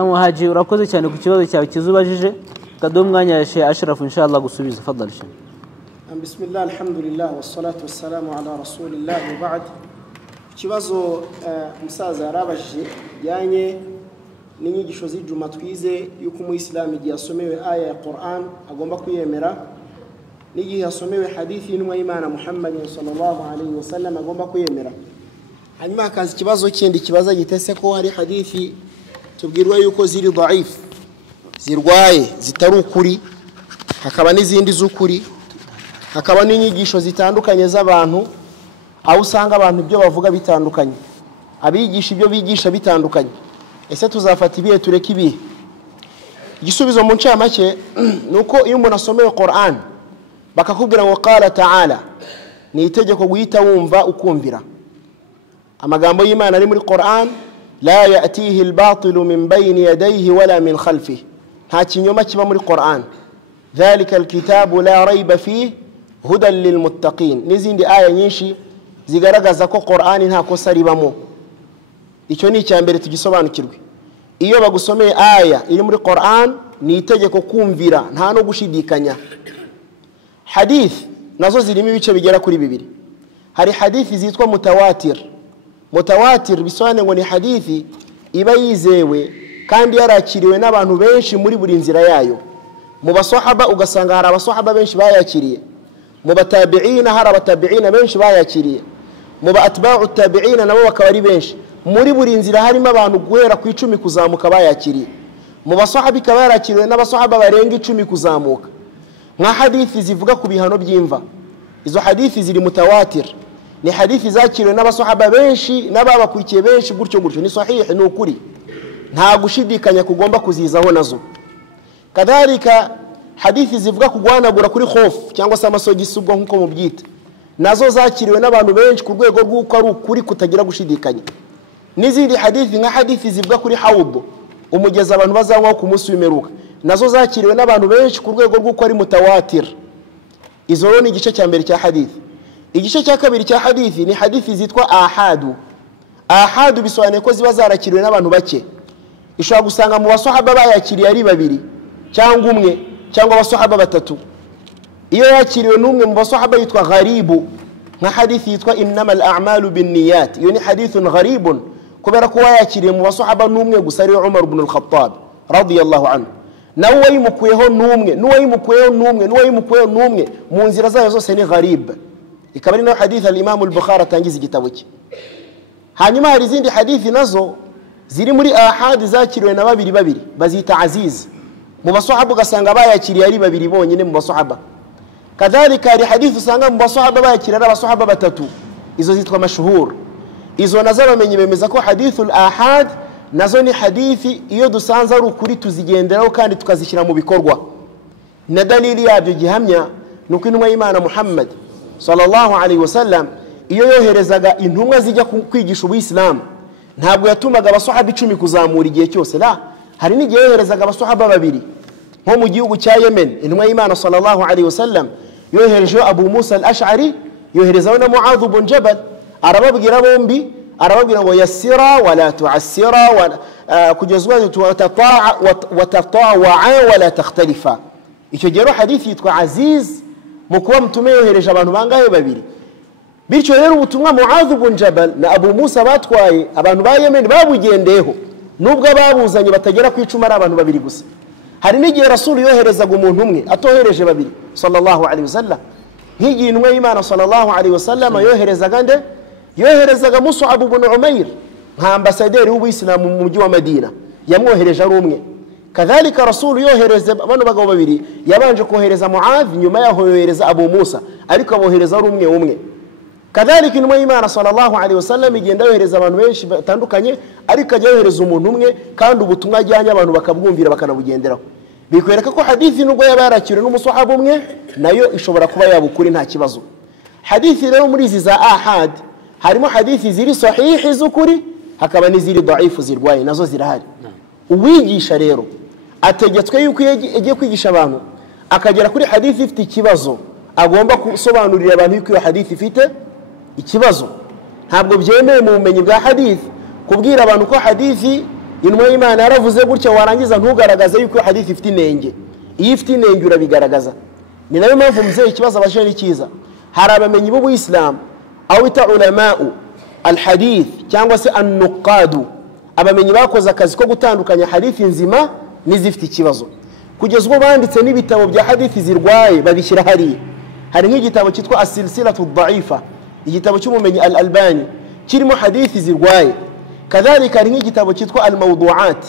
نعم حاجي urakoze cyane ku kibazo cyawe kizubajije kaduha umwanya ya Sheikh Ashraf inshallah gusubiza fadhali Sheikh. Bismillah alhamdulillah wassalatu wassalamu ala rasulillah wa ba'd. Kibazo musaza yarabajije yanye n'inyigisho z'ijuma twize yuko umuyisilamu igihe asomewe aya ya Qur'an agomba kuyemera n'igihe asomewe hadithi y'intumwa y'Imana Muhammad sallallahu alayhi wa sallam agomba kuyemera. Hanyuma akazi kibazo kindi kibaza gitese ko hari hadithi tubwirwa yuko ziri dhaif zirwaye zitari ukuri hakaba n'izindi z'ukuri hakaba n'inyigisho zitandukanye z'abantu aho usanga abantu ibyo bavuga bitandukanye abigisha ibyo bigisha bitandukanye. Ese tuzafata ibihe tureka ibihe? Igisubizo mu ncamake nuko iyo umuntu asomewe Qur'an bakakubwira ngo qala ta'ala ni itegeko guhita wumva ukumvira amagambo y'Imana ari muri Qur'an. لا يأتيه الباطل من بين يديه ولا من خلفه nta kinyoma kiba muri Qur'an. ذلك الكتاب لا ريب فيه هدى للمتقين n'izindi aya nyinshi zigaragaza ko Qur'an nta kosa ribamo. Icyo ni icyambere tugisobanukirwe. Iyo bagusomeye aya iri muri Qur'an ni itegeko kumvira nta no gushidikanya. Hadith nazo zirimo ibice bigera kuri bibiri. Hari hadithi zitwa mutawatir. Mutawatir bisobanuye ngo ni hadithi iba yizewe kandi yarakiriwe n'abantu benshi muri buri nzira yayo. Mu basahaba ugasanga hari abasahaba benshi bayakiriye, mu batabi'ina hari abatabi'ina benshi bayakiriye, mu batba'u tabi'ina nabo bakaba ari benshi. Muri buri nzira harimo abantu guhera ku 10 kuzamuka bayakiriye. Mu basahaba ikaba yarakiriwe n'abasahaba barenga 10 kuzamuka. Nka hadithi zivuga ku bihano by'imva, izo hadithi ziri mutawatir. Ni hadithi zakiriwe n'abasahaba benshi n'ababakurikiye benshi gutyo gutyo. Ni sahihi, ni ukuri, nta gushidikanya kugomba kuzizaho nazo. Kadhalika hadithi zivuga kugwanagura kuri khof cyangwa se amasogisi ubwo nkuko mubyita, nazo zakiriwe n'abantu benshi ku rwego rw'uko ari ukuri kutagira gushidikanya. N'izindi hadithi nka hadithi zivuga kuri hawd, umugeza abantu bazanywa ku munsi w'imperuka, nazo zakiriwe n'abantu benshi ku rwego rw'uko ari mutawatir. Izo ni igice cya mbere cya hadithi. Igice cya kabiri cya hadithi ni hadithi zitwa ahadu. Ahadu bisobanuye ko ziba zarakiriwe n'abantu bake. Ishobora gusanga mu basahaba bayakiriye ari babiri cyangwa umwe cyangwa abasahaba batatu. Iyo yakiriwe n'umwe mu basahaba yitwa gharibu, nka hadithi yitwa innamal a'malu binniyat. Iyo ni hadithun gharibun kubera ko yakiriye mu basahaba n'umwe gusa ari Umar ibn al-Khattab radiyallahu anhu. Nawe wayimukuyeho n'umwe, n'uwayimukuyeho n'umwe mu nzira zayo zose ni gharib. Ikaba ari nayo hadithi al-Imam al-Bukhari atangiza igitabo cye. Hanyuma hari izindi hadithi nazo ziri muri ahad zakiriwe na babiri bazita aziz. Mu basahaba ugasanga bayakiriye ari babiri bonyine mu basahaba. Kadhalika hari hadithi usanga mu basahaba bayakiriye ari abasahaba batatu, izo zitwa mashhur. Izo nazo bamenye bemeza ko hadithul ahad nazo ni hadithi iyo dusanze ari ukuri tuzigenderaho kandi tukazishyira mu bikorwa. Na dalili yabyo gihamya nuko intumwa y'Imana Muhammad sallallahu alayhi wasallam iyo yoherezaga intumwa zijya kwigisha ubuyisilamu ntabwo yatumaga abasahaba 10 kuzamura igihe cyose. La, hari n'igihe yoherezaga abasahaba babiri. Nko mu gihugu cya Yemen, intumwa y'Imana sallallahu alayhi wasallam yohereje Abu Musa al-Ash'ari, yoherezaho na Mu'adh ibn Jabal. Arababwira bombi, arababwira ngo yassira wala tu'assira wala kugezwa watata'a wala takhtalifa. Icyo gihe hadithi yitwa aziz mu kuba mtume yohereje abantu bangahe babiri. Bityo rero ubutumwa Mu'adh ibn Jabal na Abu Musa batwaye abantu ba Yemen babugendeho, nubwo babuzanye batagera ku 10 ari abantu babiri gusa. Hari n'igihe Rasul yoherezaga umuntu umwe atohereje babiri sallallahu alaihi wasallam. Nk'igihe intumwa y'Imana sallallahu alaihi wasallam yoherezaga nde? Yoherezaga Mus'ab ibn Umair nka ambasaderi w'Ubuislamu mu mujyi wa Madina, yamwohereje ari umwe. Kadhalika Rasul yohereza abantu bagabo babiri, yabanje kohereza Mu'adh, nyuma yaho yohereza Abu Musa, ariko abohereza ari umwe umwe. Kadhalika intumwa y'Imana sallallahu alaihi wasallam igenda yohereza abantu benshi batandukanye, ariko ajya yohereza umuntu umwe kandi ubutumwa ajyanye abantu bakabwumvira bakanabugenderaho. Bikwereka ko hadithi nubwo yabarakiriwe n'umusahaba umwe nayo ishobora kuba yabukuri nta kibazo. Hadithi rero muri izi za ahad harimo hadithi ziri sahihi z'ukuri, hakaba n'iziri dhaifu zirwaye nazo zirahari. Uwigisha rero ategetswe yuko yagiye kwigisha abantu akagera kuri hadithi ifite ikibazo, agomba gusobanurira abantu yuko iyo hadithi ifite ikibazo. Ntabwo byemewe mu bumenyi bwa hadithi kubwira abantu ko hadithi intumwa y'Imana yaravuze gutya warangiza ntugaragaze yuko hadithi ifite inenge. Iyo ifite inenge urabigaragaza. Ni nayo mpamvu mzee ikibazo abashije ni cyiza. Hari abamenyi b'Ubuyisilamu aho bita ulama'u al-hadith cyangwa se an-nuqadu, abamenyi bakoze akazi ko gutandukanya hadithi nzima n'izifite ikibazo, kugeza ubwo banditse n'ibitabo bya hadithi zirwaye babishyira hariya. Hari nk'igitabo cyitwa as-silsilatu ad-da'ifa, igitabo cy'umumenyi al-Albani kirimo hadithi zirwaye. Kadhalika hari nk'igitabo cyitwa al-mawdu'at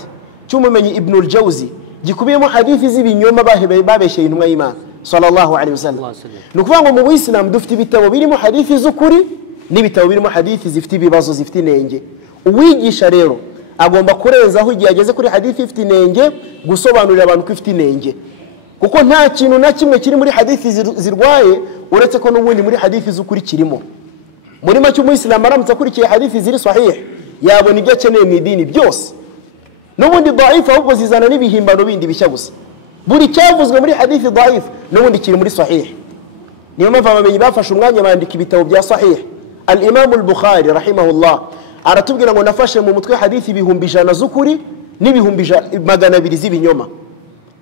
cy'umumenyi Ibn al-Jawzi gikubiyemo hadithi z'ibinyoma babeshye intumwa y'Imana sallallahu alaihi wasallam. Nukuvuga ngo mu Buyisilamu dufite ibitabo birimo hadithi z'ukuri n'ibitabo birimo hadithi zifite ibibazo, zifite inenge. Uwigisha rero agomba kurenzaho igihe ageze kuri hadithi ifite inenge gusobanurira abantu ko ifite inenge, kuko nta kintu na kimwe kiri muri hadithi zirwaye uretse ko n'ubundi muri hadithi z'ukuri kirimo. Muri make umuyisilamu aramutse akurikiye hadithi ziri sahih yabona ibyo akeneye mu idini byose, n'ubundi dhaifa ahubwo zizana n'ibihimbano bindi bishya gusa. Buri cyavuzwe muri hadithi dhaifa n'ubundi kiri muri sahih. Niyo mpamvu abamenyi bafashe umwanya bandika ibitabo bya sahih. Al-Imam al-Bukhari rahimahullah aratubwira ngo nafashe mu mutwe hadithi 100 z'ukuri n'ibihumbi 200 z'ibinyoma.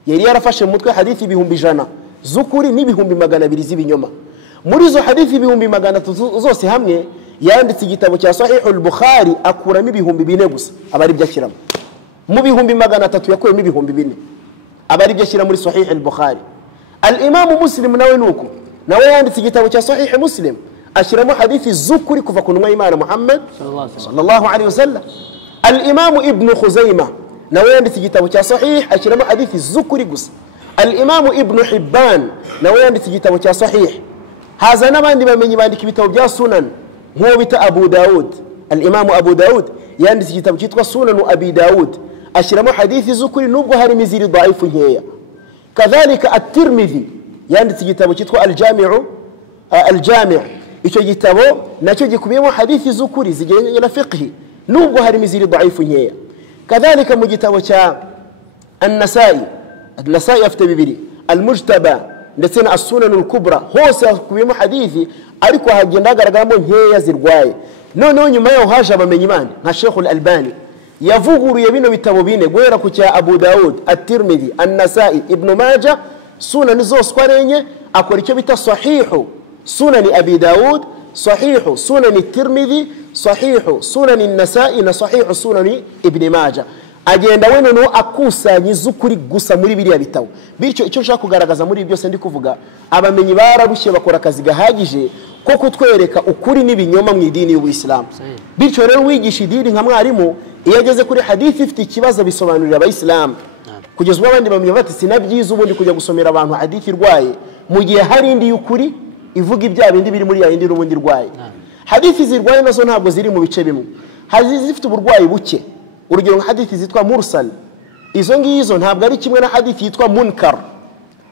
Yari yarafashe mu mutwe hadithi 100 z'ukuri n'ibihumbi 200 z'ibinyoma. Muri izo hadithi 300 zose hamwe yanditse igitabo cya Sahih al-Bukhari akuramo ibihumbi 4 gusa abari byashyiramo. Mu bihumbi 300 yakuyemo ibihumbi 4 abari byashyira muri Sahih al-Bukhari. Al-Imam Muslim nawe nuko nawe yanditse igitabo cya Sahih Muslim ashyiramo hadithi z'ukuri kuva ku ntumwa y'Imana Muhammad sallallahu alaihi wasallam. Al-Imam Ibn Khuzaimah nawe yanditse igitabo cya Sahih ashyiramo hadithi z'ukuri gusa. Al-Imam Ibn Hibban nawe yanditse igitabo cya Sahih. Haza n'abandi bamenyi bandika ibitabo bya Sunan nk'uwo bita Abu Daud. Al-Imam Abu Daud yanditse igitabo cyitwa Sunan Abi Daud ashyiramo hadithi z'ukuri nubwo harimo iziri dhaifu nkeya. Kadhalika At-Tirmidhi yanditse igitabo cyitwa Al-Jami'. Icyo gitabo nacyo gikubiyemo hadithi z'ukuri zigendanye na fiqh nubwo harimo iziri dhaifu nkeya. Kadhalika mu gitabo cya An-Nasa'i, An-Nasa'i afite bibiri, Al-Mujtaba ndetse na As-Sunan al-Kubra, hose hakubiyemo hadithi ariko hagenda hagaragaramo nkeya zirwaye. Noneho nyuma yaho haje abamenyi bandi nka Sheikh al-Albani yavuguruye bino bitabo bine guhera ku cya Abu Daud, At-Tirmidhi, An-Nasa'i, Ibn Majah, Sunan zose kwarenye akora icyo bita Sahihu Sunan Abi Daud, Sahihu Sunan At-Tirmidhi, Sahihu Sunan An-Nasa'i na Sahihu Sunan Ibn Majah. Agenda we noneho akusanya iz'ukuri gusa muri biriya bitabo. Bityo icyo nshaka kugaragaza muri byose ndi kuvuga abamenyi bararushye bakora akazi gahagije ko kutwereka ukuri n'ibinyoma mu idini y'Ubuyisilamu. Bityo rero wigisha idini nka mwarimu iyo ageze kuri hadithi ifite ikibazo bisobanurira abayisilamu, kugeza ubwo abandi bamenye bati sinabyiza ubundi kujya gusomera abantu hadithi irwaye mu gihe hari indi y'ukuri ivuga ibya bindi biri muri ya yindi n'ubundi irwaye. Hadithi zirwaye nazo ntabwo ziri mu bice bimwe, hari zifite uburwayi buke. Urugero nka hadithi zitwa mursal, izo ngizo ntabwo ari kimwe na hadithi yitwa munkar.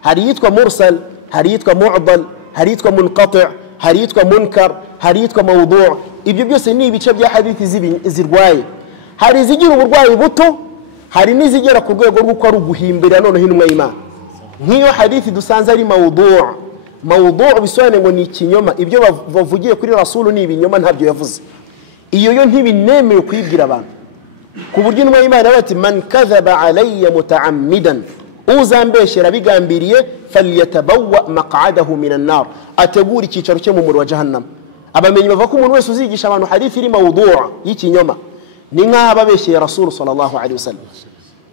Hari yitwa mursal, hari yitwa mu'dal, hari yitwa munqati', hari yitwa munkar, hari yitwa mawdu'. Ibyo byose ni ibice bya hadithi zirwaye. Hari zigira uburwayi buto, hari n'izigera ku rwego rw'uko ari uguhimbira noneho intumwa y'Imana. Nk'iyo hadithi dusanze ari mawdu', mawdu' bisobanuye ngo ni ikinyoma, ibyo bavugiye kuri Rasulu ni ibinyoma ntabyo yavuze. Iyo yo ntibinemewe kuyibwira abantu, ku buryo intumwa y'Imana bati man kadhaba alayya muta'ammidan, uzambeshera bigambiriye falyatabawwa maq'adahu minan nar, ategura icyicaro cye mu muriro wa jahannam. Abamenyi bavuga ko umuntu wese uzigisha abantu hadithi iri mawdu' y'ikinyoma ni nk'aho ababeshye Rasul sallallahu alaihi wasallam.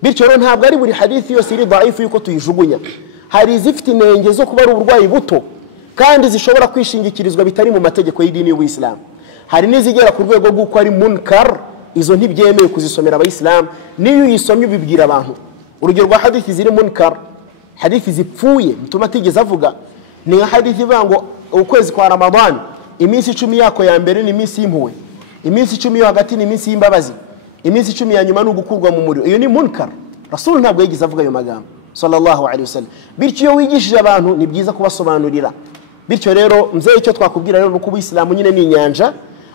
Bityo rero ntabwo ari buri hadithi yose iri dhaifu yuko tuyijugunya. Hari zifite inenge zo kuba ari uburwayi buto kandi zishobora kwishingikirizwa bitari mu mategeko y'idini y'Ubuyisilamu. Hari n'izigera ku rwego rw'uko ari munkar, izo ntibyemewe kuzisomera abayisilamu. Niyo uyisomye ubibwira abantu. Urugero rwa hadithi ziri munkar, hadithi zipfuye mutuma tigeze avuga, ni nka hadithi ivuga ngo ukwezi kwa Ramadan iminsi 10 yako ya mbere ni iminsi y'impuhwe, iminsi 10 yo hagati ni iminsi y'imbabazi, iminsi 10 ya nyuma ni ugukurwa mu muriro. Iyo ni munkar. Rasul ntabwo yigeze avuga ayo magambo sallallahu alaihi wasallam. Bityo iyo wigishije abantu ni byiza kubasobanurira. Bityo rero mzee icyo twakubwira rero nuko Ubuyisilamu nyine ni inyanja,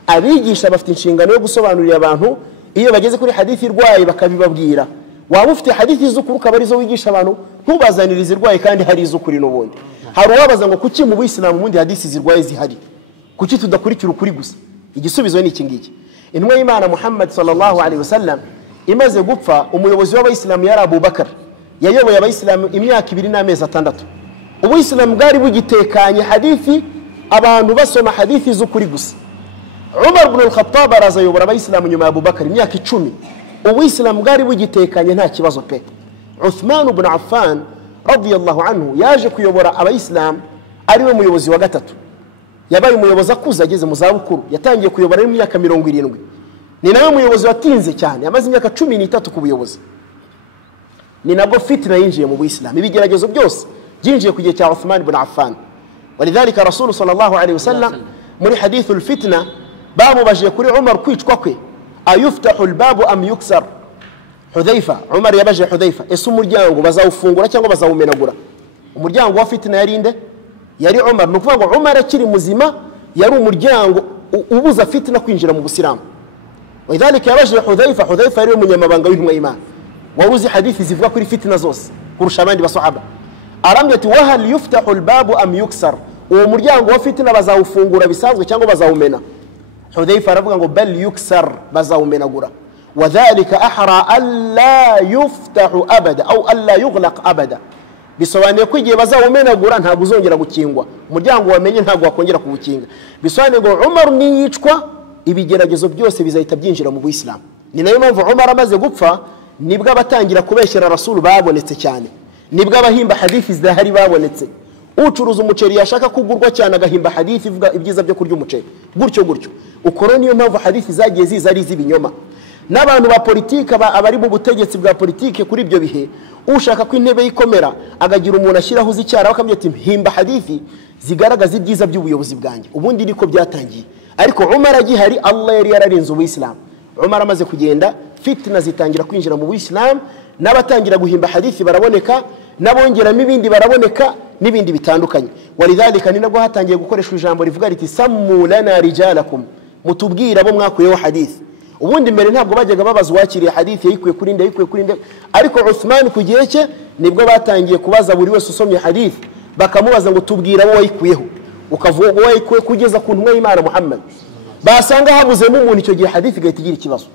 abigisha bafite inshingano yo gusobanurira abantu. Iyo bageze kuri hadithi irwaye bakabibabwira, waba ufite hadithi z'ukuri ukaba arizo wigisha abantu, ntubazanirize irwaye kandi hari iz'ukuri n'ubundi. Hari uwabaza ngo kuki mu Buyisilamu mundi hadithi zirwaye zihari, kuki tudakurikira ukuri gusa? Igisubizo ni iki ngiki. Intumwa y'Imana Muhammad sallallahu alaihi wasallam imaze gupfa umuyobozi w'abayisilamu yari Abubakar yayoboye abayisilamu imyaka 2 n'amezi 6 ubuyisilamu bwari bugitekanye hadithi abantu basoma hadithi z'ukuri gusa Umar ibn al-Khattab arazayobora abayisilamu nyuma ya Abubakar imyaka 10 ubuyisilamu bwari bugitekanye nta kibazo pe Uthman ibn Affan radiyallahu anhu yaje kuyobora abayisilamu ari we muyobozi wa gatatu yabaye umuyobozi akuze ageze mu zabukuru yatangiye kuyobora mu myaka 70 ni nawe muyobozi watinze cyane amaze imyaka 13 ku buyobozi ni nabwo fitna yinjiye mu buyisilamu ibigeragezo byose byinjiye ku gihe cya Uthman ibn Affan walidhalika rasul sallallahu alayhi wasallam muri hadithul fitna bamubajije kuri Umar kwicwa kwe ayuftahu albabu am yuksar Hudhaifa Umar yabaje Hudhaifa ese umuryango bazawufungura cyangwa bazawumenagura umuryango wa fitna yarinde yari Umar nukuvuga ngo Umar akiri muzima yari umuryango ubuza fitna kwinjira mu busilamu walidhalika yabaje Hudhaifa yari umunyamabanga w'intumwa y'Imana waruzi hadithi zivuga kuri fitna zose kurusha abandi basahaba aramye ati wa hal yuftahu albabu am yuksar uwo muryango wa fitna bazawufungura bisanzwe cyangwa bazawumena Hudhaifa aravuga ngo bal yuksar bazawumenagura wadhālika ahra alla yuftahu abada au alla yughlaq abada bisobanuye ko igihe bazawumenagura ntabwo uzongera gukingwa umuryango wamenye ntabwo wakongera kubukinga bisobanuye ngo Umar niyicwa ibigeragezo byose bizahita byinjira mu Buislamu ni nayo mpamvu Umar amaze gupfa nibwo abatangira kubeshyera Rasul babonetse cyane nibwo abahimba hadithi zidahari babonetse ucuruza umuceri yashaka kugurwa cyane agahimba hadithi ivuga ibyiza byo kurya umuceri gutyo ukoro niyo mpamvu hadithi zagiye ziza ari z'ibinyoma n'abantu ba politika abari mu butegetsi bwa politike kuri ibyo bihe ushaka ko intebe yikomera agagira umuntu ashyiraho uzicyara akamye ati himba hadithi zigaragaza ibyiza by'ubuyobozi bwanjye ubundi niko byatangiye ariko Umar agihari Allah yari yararinze ubuyisilamu Umar amaze kugenda fitna zitangira kwinjira mu Buislamu n'abatangira guhimba hadithi baraboneka nabongeramo ibindi baraboneka n'ibindi bitandukanye walidhalika ni nabwo hatangiye gukoreshwa ijambo rivuga riti sammu lana rijalakum mutubwira abo mwakuyeho hadithi ubundi mbere ntabwo bajyaga babaza wakiriye hadithi yikuye kuri nde ariko Uthman ku gihe cye nibwo batangiye kubaza buri wese usomye hadithi bakamubaza ngo tubwira abo wayikuyeho ukavuga wayikuye kugeza ku ntumwa y'Imana Muhammad basanga habuzemo umuntu icyo gihe hadithi gahita igira ikibazo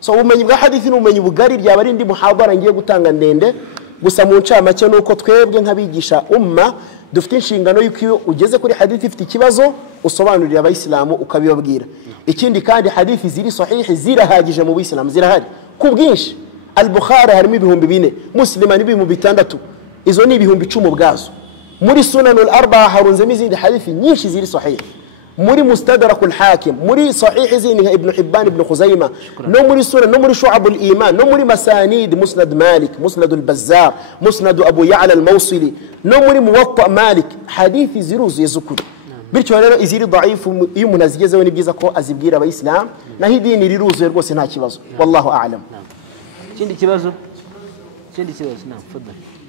so ubumenyi bwa hadithi n'ubumenyi bugari ryaba ari ndi muhabara ngiye gutanga ndende gusa mu ncamake nuko twebwe nk'abigisha umma dufite inshingano y'uko ugeze kuri hadithi ifite ikibazo usobanurira abayisilamu ukabibabwira ikindi kandi hadithi ziri sahihi zirahagije mu Buislamu zirahari ku bwinshi al-Bukhari harimo 4,000 Muslim ni 6,000 izo ni 10,000 bwazo muri sunanul arba'a harunzemo izindi hadithi nyinshi ziri sahihi muri mustadrakul hakim muri sahih zini ibn Hibban ibn Khuzaimah no muri sunan no muri shu'abul iman no muri masanid musnad Malik musnad al-Bazzar musnad Abu Ya'la al-Mawsili no muri muwatta Malik hadithi ziruzuye zukuri bityo rero iziri dhaifu iyo umuntu azigezeho ni byiza ko azibwira abayisilamu naho idini riruzuye rwose nta kibazo wallahu a'lam ikindi kibazo nafadhali